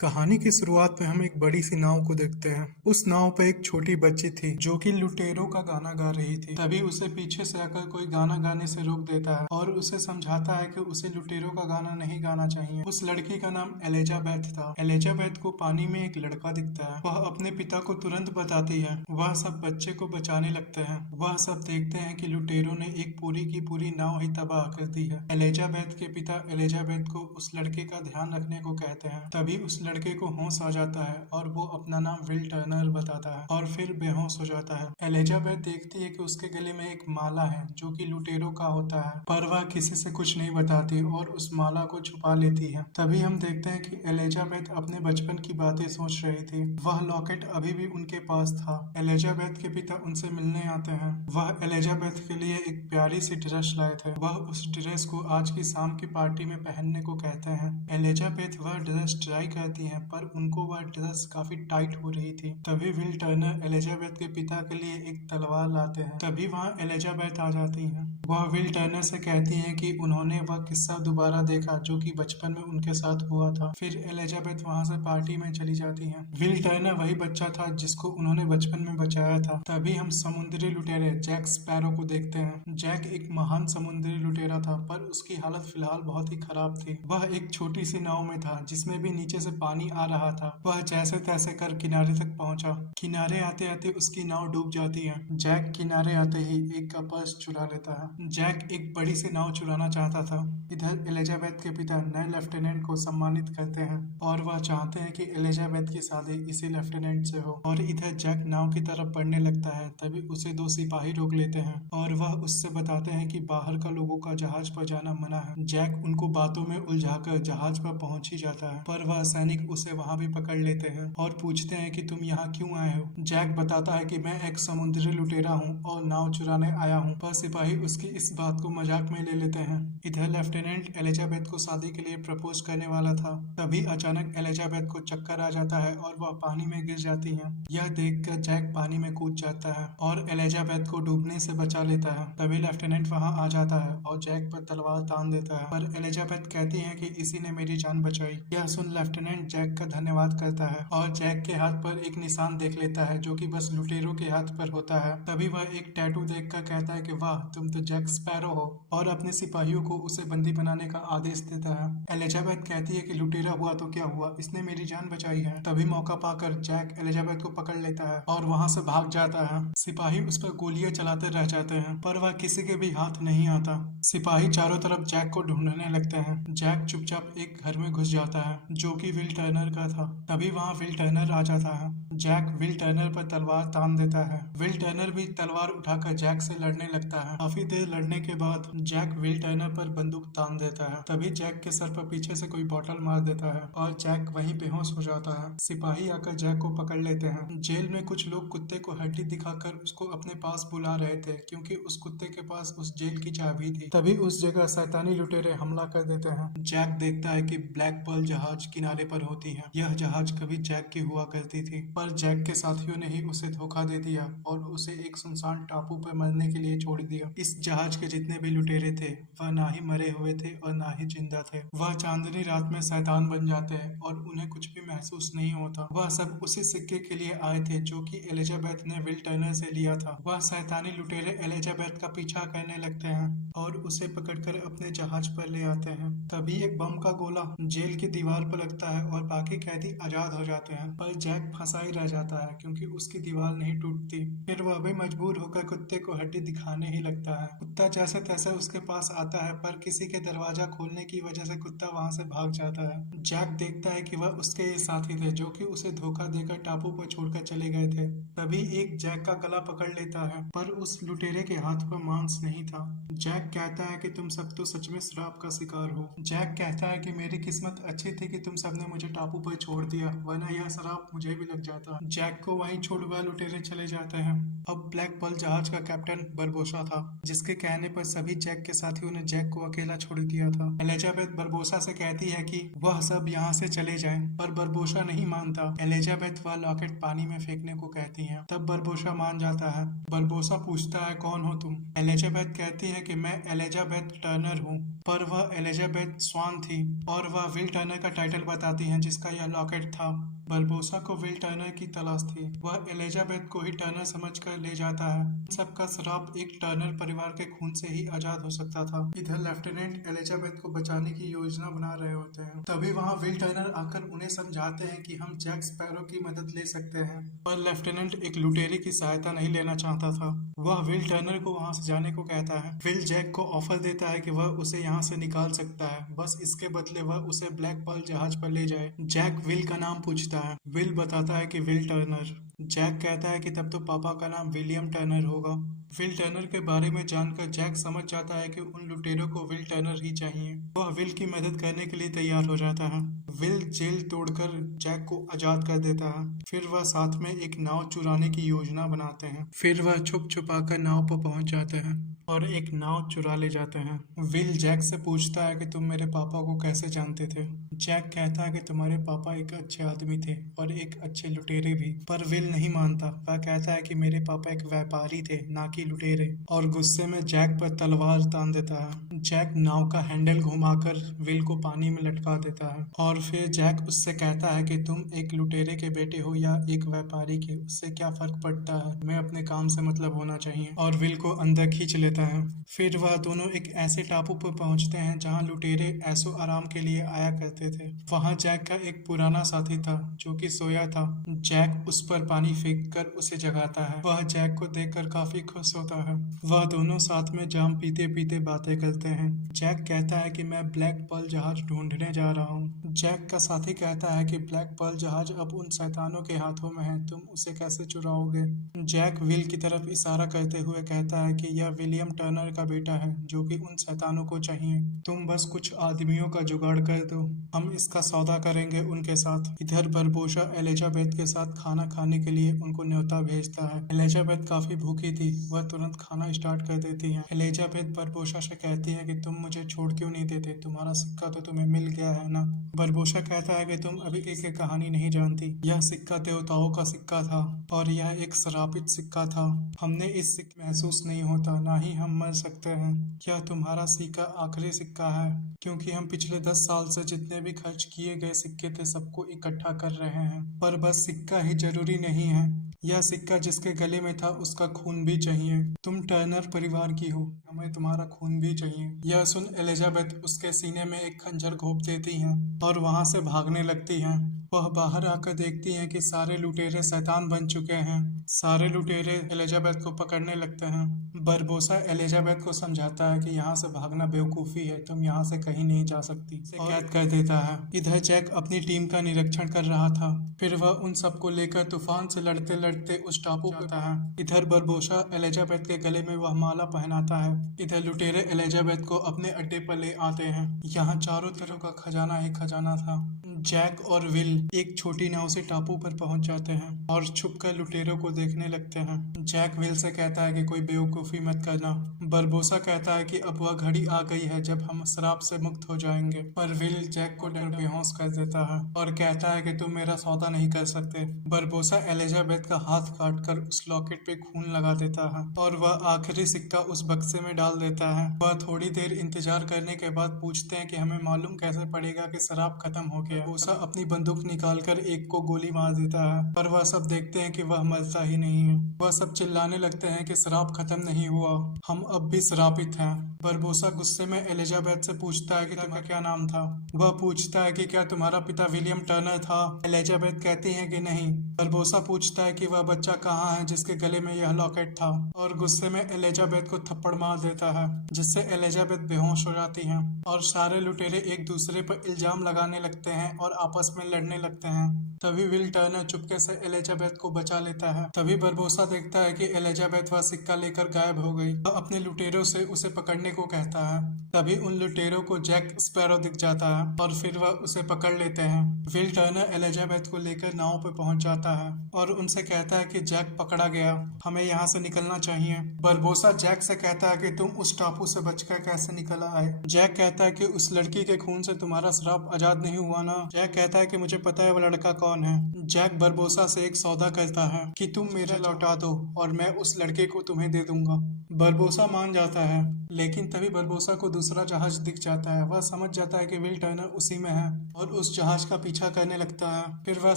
कहानी की शुरुआत में हम एक बड़ी सी नाव को देखते हैं। उस नाव पर एक छोटी बच्ची थी जो कि लुटेरों का गाना गा रही थी। तभी उसे पीछे से आकर कोई गाना गाने से रोक देता है और उसे समझाता है कि उसे लुटेरों का गाना नहीं गाना चाहिए। उस लड़की का नाम एलिजाबेथ था। एलिजाबेथ को पानी में एक लड़का दिखता है। वह अपने पिता को तुरंत बताती है। वह सब बच्चे को बचाने लगते हैं। वह सब देखते हैं कि लुटेरों ने एक पूरी की पूरी नाव ही तबाह कर दी है। एलिजाबेथ के पिता एलिजाबेथ को उस लड़के का ध्यान रखने को कहते हैं। तभी उस लड़के को होश आ जाता है और वो अपना नाम विल टर्नर बताता है और फिर बेहोश हो जाता है। एलिजाबेथ देखती है कि उसके गले में एक माला है जो कि लुटेरों का होता है, पर वह किसी से कुछ नहीं बताती और उस माला को छुपा लेती है। तभी हम देखते हैं कि एलिजाबेथ अपने बचपन की बातें सोच रही थी। वह लॉकेट अभी भी उनके पास था। एलिजाबेथ के पिता उनसे मिलने आते हैं। वह एलिजाबेथ के लिए एक प्यारी सी ड्रेस लाए थे। वह उस ड्रेस को आज की शाम की पार्टी में पहनने को कहते हैं। एलिजाबेथ वह ड्रेस ट्राई करती है पर उनको वह ड्रेस काफी टाइट हो रही थी। तभी विल टर्नर एलिजाबेथ के पिता के लिए एक तलवार लाते हैं। तभी वहाँ एलिजाबेथ आ जाती है। वह विल टर्नर से कहती हैं कि उन्होंने वह किस्सा दोबारा देखा जो कि बचपन में उनके साथ हुआ था। फिर एलिजाबेथ वहाँ से पार्टी में चली जाती है। विल टर्नर वही बच्चा था जिसको उन्होंने बचपन में बचाया था। तभी हम समुद्री लुटेरे जैक स्पैरो को देखते हैं। जैक एक महान समुद्री लुटेरा था पर उसकी हालत फिलहाल बहुत ही खराब थी। वह एक छोटी सी नाव में था जिसमें भी नीचे से पानी आ रहा था। वह जैसे तैसे कर किनारे तक पहुंचा। किनारे आते आते उसकी नाव डूब जाती है। जैक किनारे आते ही एक का पर्स चुरा लेता है। जैक एक बड़ी सी नाव चुराना चाहता था। इधर एलिजाबेथ के पिता नए लेफ्टिनेंट को सम्मानित करते हैं और वह चाहते हैं कि एलिजाबेथ की शादी इसी लेफ्टिनेंट से हो। और इधर जैक नाव की तरफ बढ़ने लगता है। तभी उसे दो सिपाही रोक लेते हैं और वह उससे बताते हैं कि बाहर का लोगों का जहाज पर जाना मना है। जैक उनको बातों में उलझाकर जहाज पर पहुंच ही जाता है, पर वह सैनिक उसे वहां भी पकड़ लेते हैं और पूछते हैं कि तुम यहाँ क्यों आए हो। जैक बताता है कि मैं एक समुद्री लुटेरा हूँ और नाव चुराने आया हूँ, पर सिपाही उसकी इस बात को मजाक में ले लेते हैं। इधर लेफ्टिनेंट एलिजाबेथ को शादी के लिए प्रपोज करने वाला था। तभी अचानक एलिजाबेथ को चक्कर आ जाता है और वह पानी में गिर जाती है। यह देखकर जैक पानी में कूद जाता है और एलिजाबेथ को डूबने से बचा लेता है। तभी लेफ्टिनेंट वहां आ जाता है और जैक पर तलवार तान देता है, पर एलिजाबेथ कहती है कि इसी ने मेरी जान बचाई। यह सुन लेफ्टिनेंट जैक का धन्यवाद करता है और जैक के हाथ पर एक निशान देख लेता है जो कि बस लुटेरों के हाथ पर होता है। तभी वह एक टैटू देखकर कहता है कि वाह, तुम तो जैक स्पैरो हो, और अपने सिपाहियों को उसे बंदी बनाने का आदेश देता है। एलिजाबेथ कहती है कि लुटेरा हुआ तो क्या हुआ, इसने मेरी जान बचाई है। तभी मौका पाकर जैक एलिजाबेथ को पकड़ लेता है और वहां से भाग जाता है। सिपाही उस पर गोलियां चलाते रह जाते हैं पर वह किसी के भी हाथ नहीं आता। सिपाही चारों तरफ जैक को ढूंढने लगते हैं। जैक चुपचाप एक घर में घुस जाता है जो कि विल टर्नर का था। तभी वहाँ विल टर्नर आ जाता है। जैक विल टर्नर पर तलवार तान देता है। विल टर्नर भी तलवार उठाकर जैक से लड़ने लगता है। काफी देर लड़ने के बाद जैक विल टर्नर पर बंदूक तान देता है। तभी जैक के सर पर पीछे से कोई बॉटल मार देता है और जैक वहीं बेहोश हो जाता है। सिपाही आकर जैक को पकड़ लेते हैं। जेल में कुछ लोग कुत्ते को हड्डी दिखाकर उसको अपने पास बुला रहे थे क्योंकि उस कुत्ते के पास उस जेल की चाबी थी। तभी उस जगह शैतानी लुटेरे हमला कर देते हैं। जैक देखता है कि ब्लैक पर्ल जहाज किनारे पर होती है। यह जहाज कभी जैक की हुआ करती थी, पर जैक के साथियों ने ही उसे धोखा दे दिया और उसे एक सुनसान टापू पर मरने के लिए छोड़ दिया। इस जहाज के जितने भी लुटेरे थे वह ना ही मरे हुए थे और ना ही जिंदा थे। वह चांदनी रात में शैतान बन जाते हैं और उन्हें कुछ भी महसूस नहीं होता। वह सब उसी सिक्के के लिए आए थे जो कि एलिजाबेथ ने विल टर्नर से लिया था। वह शैतानी लुटेरे एलिजाबेथ का पीछा करने लगते हैं और उसे पकड़कर अपने जहाज पर ले आते हैं। तभी एक बम का गोला जेल की दीवार पर लगता है और बाकी कैदी आजाद हो जाते हैं, पर जैक फंसा ही रह जाता है क्योंकि उसकी दीवार नहीं टूटती। फिर वह भी मजबूर होकर कुत्ते को हड्डी दिखाने ही लगता है। कुत्ता जैसे तैसे उसके पास आता है पर किसी के दरवाजा खोलने की वजह से कुत्ता वहां से भाग जाता है। जैक देखता है कि वह उसके ये साथी थे जो कि उसे धोखा देकर टापू पर छोड़कर चले गए थे। तभी एक जैक का गला पकड़ लेता है पर उस लुटेरे के हाथ पर मांस नहीं था। जैक कहता है कि तुम सब तो सच में श्राप का शिकार हो। जैक कहता है कि मेरी किस्मत अच्छी थी कि तुम सबने मुझे टापू पर छोड़ दिया, वरना यह श्राप मुझे भी लग जाता। जैक को वहीं छोड़ वह लुटेरे चले जाते हैं। अब ब्लैक पर्ल जहाज का कैप्टन बरबोसा था, जिसके कहने पर सभी जैक के साथियों ने जैक को अकेला छोड़ दिया था। एलिजाबेथ बरबोसा से कहती है कि वह सब यहाँ से चले जाएं, पर बरबोसा नहीं मानता। एलिजाबेथ वह लॉकेट पानी में फेंकने को कहती है। तब बरबोसा मान जाता है। बरबोसा पूछता है, कौन हो तुम? एलिजाबेथ कहती है कि मैं एलिजाबेथ टर्नर हूँ। पर वह एलिजाबेथ स्वान थी और वह विल टर्नर का टाइटल बताती है जिसका यह लॉकेट था। बरबोसा को विल टर्नर की तलाश थी। वह एलिजाबेथ को ही टर्नर समझकर ले जाता है। सबका श्राप एक टर्नर परिवार के खून से ही आजाद हो सकता था। इधर लेफ्टिनेंट एलिजाबेथ को बचाने की योजना बना रहे होते हैं। तभी वहाँ विल टर्नर आकर उन्हें समझाते हैं कि हम जैक स्पैरो की मदद ले सकते हैं। पर लेफ्टिनेंट एक लुटेरे की सहायता नहीं लेना चाहता था। वह विल टर्नर को वहाँ से जाने को कहता है। विल जैक को ऑफर देता है कि वह उसे यहाँ से निकाल सकता है, बस इसके बदले वह उसे ब्लैक पर्ल जहाज पर ले जाए। जैक विल का नाम पूछता है। विल बताता है कि विल टर्नर। जैक कहता है कि तब तो पापा का नाम विलियम टर्नर होगा। विल टर्नर के बारे में जानकर जैक समझ जाता है कि उन लुटेरों को विल टर्नर ही चाहिए। वह विल की मदद करने के लिए तैयार हो जाता है। विल जेल तोड़कर जैक को आजाद कर देता है। फिर वह साथ में एक नाव चुराने की योजना बनाते हैं। फिर वह छुप छुपा कर नाव पर पहुंच जाते हैं और एक नाव चुरा ले जाते हैं। विल जैक से पूछता है कि तुम मेरे पापा को कैसे जानते थे? जैक कहता है कि तुम्हारे पापा एक अच्छे आदमी थे और एक अच्छे लुटेरे भी। पर विल नहीं मानता। वह कहता है कि मेरे पापा एक व्यापारी थे, ना कि लुटेरे, और गुस्से में जैक पर तलवार तान देता है। जैक नाव का हैंडल घुमाकर विल को पानी में लटका देता है और फिर जैक उससे कहता है कि तुम एक लुटेरे के बेटे हो या एक व्यापारी के, उससे क्या फर्क पड़ता है, मैं अपने काम से मतलब होना चाहिए। और विल को अंदर खींच लेता है। फिर वह दोनों एक ऐसे टापू पर पहुंचते हैं जहां लुटेरे ऐसो आराम के लिए आया करते थे। वहां जैक का एक पुराना साथी था जो कि सोया था। जैक उस पर पानी फेंक कर उसे जगाता है। वह जैक को देखकर काफी खुश होता है। वह दोनों साथ में जाम पीते पीते बातें करते हैं। जैक कहता है कि मैं ब्लैक पर्ल जहाज ढूंढने जा रहा हूँ। जैक का साथी कहता है कि ब्लैक पर्ल जहाज अब उन शैतानों के हाथों में है, तुम उसे कैसे चुराओगे? जैक विल की तरफ इशारा करते हुए कहता है कि यह विलियम टर्नर का बेटा है जो कि उन शैतानों को चाहिए। तुम बस कुछ आदमियों का जुगाड़ कर दो, हम इसका सौदा करेंगे उनके साथ। इधर बरबोसा एलिजाबेथ के साथ खाना खाने के लिए उनको न्योता भेजता है। एलिजाबेथ काफी भूखी थी, वह तुरंत खाना स्टार्ट कर देती है। एलिजाबेथ बरबोसा से कहती है कि तुम मुझे छोड़ क्यों नहीं देते, तुम्हारा सिक्का तो तुम्हें मिल गया है ना? बरबोसा कहता है कि तुम अभी एक कहानी नहीं जानती। यह सिक्का देवताओं का सिक्का था और यह एक श्रापित सिक्का था। हमने इस सिक्के महसूस नहीं होता, ना ही हम मर सकते हैं। यह तुम्हारा सिक्का आखिरी सिक्का है, क्योंकि हम पिछले 10 साल से जितने भी खर्च किए गए सिक्के थे सबको इकट्ठा कर रहे हैं। पर बस सिक्का ही जरूरी नहीं है, यह सिक्का जिसके गले में था उसका खून भी चाहिए। तुम टर्नर परिवार की हो, हमें तुम्हारा खून भी चाहिए। यह सुन एलिजाबेथ उसके सीने में एक खंजर घोंप देती हैं और वहां से भागने लगती हैं। वह बाहर आकर देखती हैं कि सारे लुटेरे शैतान बन चुके हैं। सारे लुटेरे एलिजाबेथ को पकड़ने लगते हैं। बरबोसा एलिजाबेथ को समझाता है कि यहाँ से भागना बेवकूफी है, तुम यहाँ से कहीं नहीं जा सकती, और कैद कर देता है। इधर जैक अपनी टीम का निरीक्षण कर रहा था। फिर वह उन सबको लेकर तूफान से लड़ते लड़ते उस टापू पर आता है। इधर बरबोसा एलिजाबेथ के गले में वह माला पहनाता है। इधर लुटेरे एलिजाबेथ को अपने अड्डे पर ले आते हैं। यहाँ चारों तरफ का खजाना ही खजाना था। जैक और विल एक छोटी नाव से टापू पर पहुंच जाते हैं और छुपकर लुटेरों को देखने लगते हैं। जैक विल से कहता है कि कोई बेवकूफी मत करना। बरबोसा कहता है कि अब वह घड़ी आ गई है जब हम श्राप से मुक्त हो जाएंगे। पर विल जैक को डर बेहोश कर देता है और कहता है कि तुम मेरा सौदा नहीं कर सकते। बरबोसा एलिजाबेथ का हाथ काटकर उस लॉकेट पे खून लगा देता है और वह आखिरी सिक्का उस बक्से में डाल देता है। वह थोड़ी देर इंतजार करने के बाद पूछते हैं कि हमें मालूम कैसे पड़ेगा कि शराब खत्म हो गया। बरबोसा अपनी बंदूक निकालकर एक को गोली मार देता है, पर वह सब देखते हैं कि वह मरता ही नहीं है। वह सब चिल्लाने लगते हैं कि शराब खत्म नहीं हुआ, हम अब भी श्रापित हैं। बरबोसा गुस्से में एलिजाबेथ से पूछता है कि तुम्हारा क्या नाम था। वह पूछता है कि क्या तुम्हारा पिता विलियम टर्नर था। एलिजाबेथ कहती है कि नहीं। बरबोसा पूछता है कि वह बच्चा कहाँ है जिसके गले में यह लॉकेट था, और गुस्से में एलिजाबेथ को थप्पड़ मार देता है जिससे एलिजाबेथ बेहोश हो जाती है और सारे लुटेरे एक दूसरे पर इल्जाम लगाने लगते हैं और आपस में लड़ने लगते हैं। तभी विल टर्नर चुपके से एलिजाबेथ को बचा लेता है। तभी बरबोसा देखता है कि एलिजाबेथ वह सिक्का लेकर गायब हो गई। वह अपने लुटेरों से उसे पकड़ने को कहता है। तभी उन लुटेरों को जैक स्पैरो दिख जाता है और फिर वह उसे पकड़ लेते हैं। विल टर्नर एलिजाबेथ को लेकर नाव पर पहुंच जाता है और उनसे कहता है कि जैक पकड़ा गया, हमें यहाँ से निकलना चाहिए। बरबोसा जैक से कहता है कि तुम उस टापू से बचकर कैसे निकल आए। जैक कहता है कि उस लड़की के खून से तुम्हारा श्राप आजाद नहीं हुआ ना। जैक कहता है कि मुझे पता है वो लड़का कौन है। जैक बरबोसा से एक सौदा करता है कि तुम मेरा लौटा दो और मैं उस लड़के को तुम्हें दे दूंगा। बरबोसा मान जाता है, लेकिन तभी बरबोसा को दूसरा जहाज दिख जाता है। वह समझ जाता है कि विल टर्नर उसी में है और उस जहाज का पीछा करने लगता है। फिर वह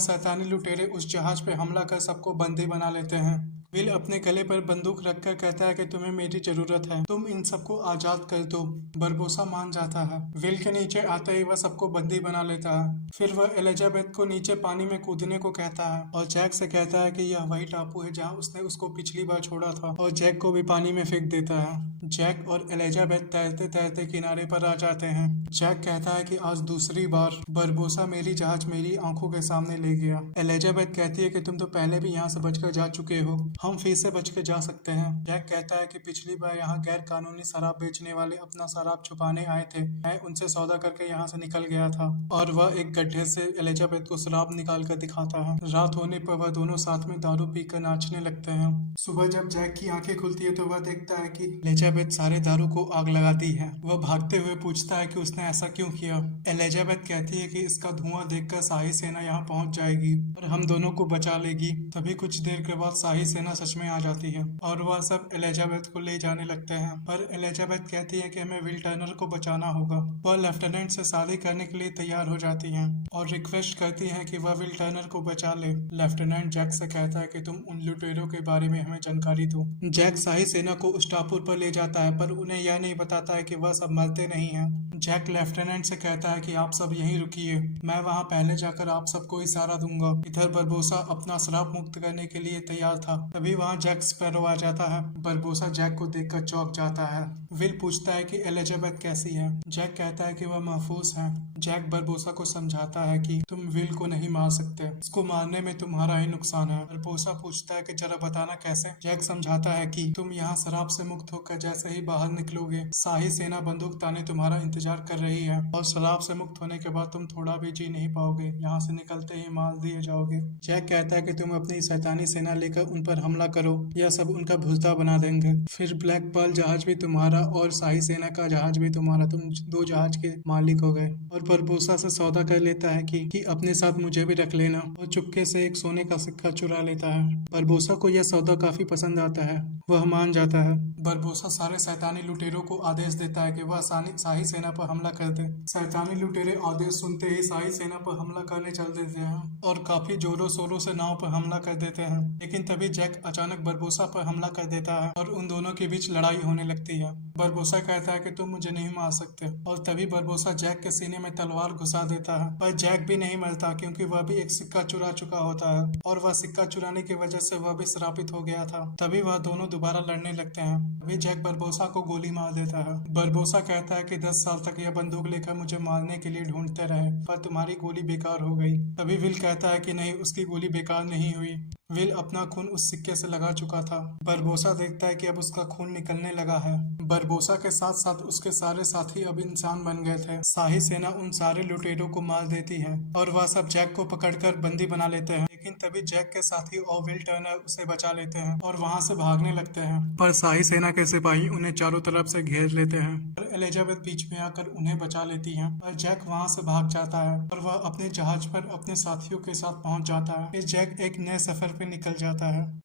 शैतानी लुटेरे उस जहाज पे हमला कर सबको बंदी बना लेते हैं। विल अपने गले पर बंदूक रखकर कहता है कि तुम्हें मेरी जरूरत है, तुम इन सबको आजाद कर दो। बरबोसा मान जाता है। विल के नीचे आते ही वह सबको बंदी बना लेता है। फिर वह एलिजाबेथ को नीचे पानी में कूदने को कहता है और जैक से कहता है कि यह वही टापू है जहां उसने उसको पिछली बार छोड़ा था, और जैक को भी पानी में फेंक देता है। जैक और एलिजाबेथ तैरते तैरते किनारे पर आ जाते हैं। जैक कहता है कि आज दूसरी बार बरबोसा मेरी जहाज मेरी आंखों के सामने ले गया। एलिजाबेथ कहती है कि तुम तो पहले भी यहाँ से बचकर जा चुके हो, हम फिर से बच के जा सकते हैं। जैक कहता है कि पिछली बार यहाँ गैर कानूनी शराब बेचने वाले अपना शराब छुपाने आए थे, मैं उनसे सौदा करके यहाँ से निकल गया था। और वह एक गड्ढे से एलिजाबेथ को शराब निकाल कर दिखाता है। रात होने पर वह दोनों साथ में दारू पीकर नाचने लगते हैं। सुबह जब जैक की आंखें खुलती है तो वह देखता है कि एलिजाबेथ सारे दारू को आग लगा दी है। वह भागते हुए पूछता है कि उसने ऐसा क्यों किया। एलिजाबेथ कहती है कि इसका धुआं देखकर शाही सेना यहाँ पहुंच जाएगी और हम दोनों को बचा लेगी। तभी कुछ देर के बाद शाही सेना सच में आ जाती है और वह सब एलिजाबेथ को ले जाने लगते हैं। पर एलिजाबेथ कहती है कि हमें विल टर्नर को बचाना होगा। वह लेफ्टिनेंट से शादी करने के लिए तैयार हो जाती हैं और रिक्वेस्ट करती हैं कि वह विल टर्नर को बचा ले। लेफ्टिनेंट जैक से कहता है कि तुम उन लुटेरों के बारे में हमें जानकारी दो। जैक शाही सेना को उस टापू पर ले जाता है, पर उन्हें यह नहीं बताता है कि वह सब मरते नहीं हैं। जैक लेफ्टिनेंट से कहता है कि आप सब यहीं रुकिए, मैं वहां पहले जाकर आप सबको इशारा दूंगा। इधर बरबोसा अपना श्राप मुक्त करने के लिए तैयार था। तभी वहां जैक स्पैरो आ जाता है। बरबोसा जैक को देखकर चौंक जाता है। विल पूछता है कि एलिजाबेथ कैसी है। जैक कहता है कि वह महफूज है। जैक बरबोसा को समझाता है कि तुम विल को नहीं मार सकते, उसको मारने में तुम्हारा ही नुकसान है। बरबोसा पूछता है कि जरा बताना कैसे। जैक समझाता है कि तुम यहाँ शराब से मुक्त होकर जैसे ही बाहर निकलोगे, शाही सेना बंदूक ताने तुम्हारा इंतजार कर रही है और शराब से मुक्त होने के बाद तुम थोड़ा भी जी नहीं पाओगे, यहाँ से निकलते ही मार दिए जाओगे। जैक कहता है कि तुम अपनी शैतानी सेना लेकर उन पर हमला करो, यह सब उनका भुजता बना देंगे। फिर ब्लैक पर्ल जहाज भी तुम्हारा और शाही सेना का जहाज भी तुम्हारा, तुम दो जहाज के मालिक हो गए। और बरबोसा से सौदा कर लेता है कि अपने साथ मुझे भी रख लेना, और चुपके से एक सोने का सिक्का चुरा लेता है। बरबोसा को यह सौदा काफी पसंद आता है, वह मान जाता है। बरबोसा सारे शैतानी लुटेरों को आदेश देता है कि वह शाही सेना पर हमला कर दे। शैतानी लुटेरे आदेश सुनते ही शाही सेना पर हमला करने चल देते हैं और काफी जोरों शोरों से नाव पर हमला कर देते हैं। लेकिन तभी जैक अचानक बरबोसा पर हमला कर देता है और उन दोनों के बीच लड़ाई होने लगती है। बरबोसा कहता है कि तुम मुझे नहीं मार सकते, और तभी बरबोसा जैक के सीने में तलवार घुसा देता है। पर जैक भी नहीं मरता, क्योंकि वह भी एक सिक्का चुरा चुका होता है और वह सिक्का चुराने की वजह से वह भी श्रापित हो गया था। तभी वह दोनों दोबारा लड़ने लगते हैं। तभी जैक बरबोसा को गोली मार देता है। बरबोसा कहता है कि 10 साल तक यह बंदूक लेकर मुझे मारने के लिए ढूंढते रहे, पर तुम्हारी गोली बेकार हो गई। तभी विल कहता है कि नहीं, उसकी गोली बेकार नहीं हुई, विल अपना खून उस सिक्के से लगा चुका था। बरबोसा देखता है कि अब उसका खून निकलने लगा है। बरबोसा के साथ साथ उसके सारे साथी अब इंसान बन गए थे। शाही सेना उन सारे लुटेरों को मार देती है और वह सब जैक को पकड़कर बंदी बना लेते हैं। लेकिन तभी जैक के साथी और विल टर्नर उसे बचा लेते हैं और वहां से भागने लगते हैं। पर शाही सेना के सिपाही उन्हें चारों तरफ से घेर लेते हैं और एलिजाबेथ बीच में आकर उन्हें बचा लेती है। पर जैक वहां से भाग जाता है और वह अपने जहाज पर अपने साथियों के साथ पहुंच जाता है। फिर जैक एक नए सफर पे निकल जाता है।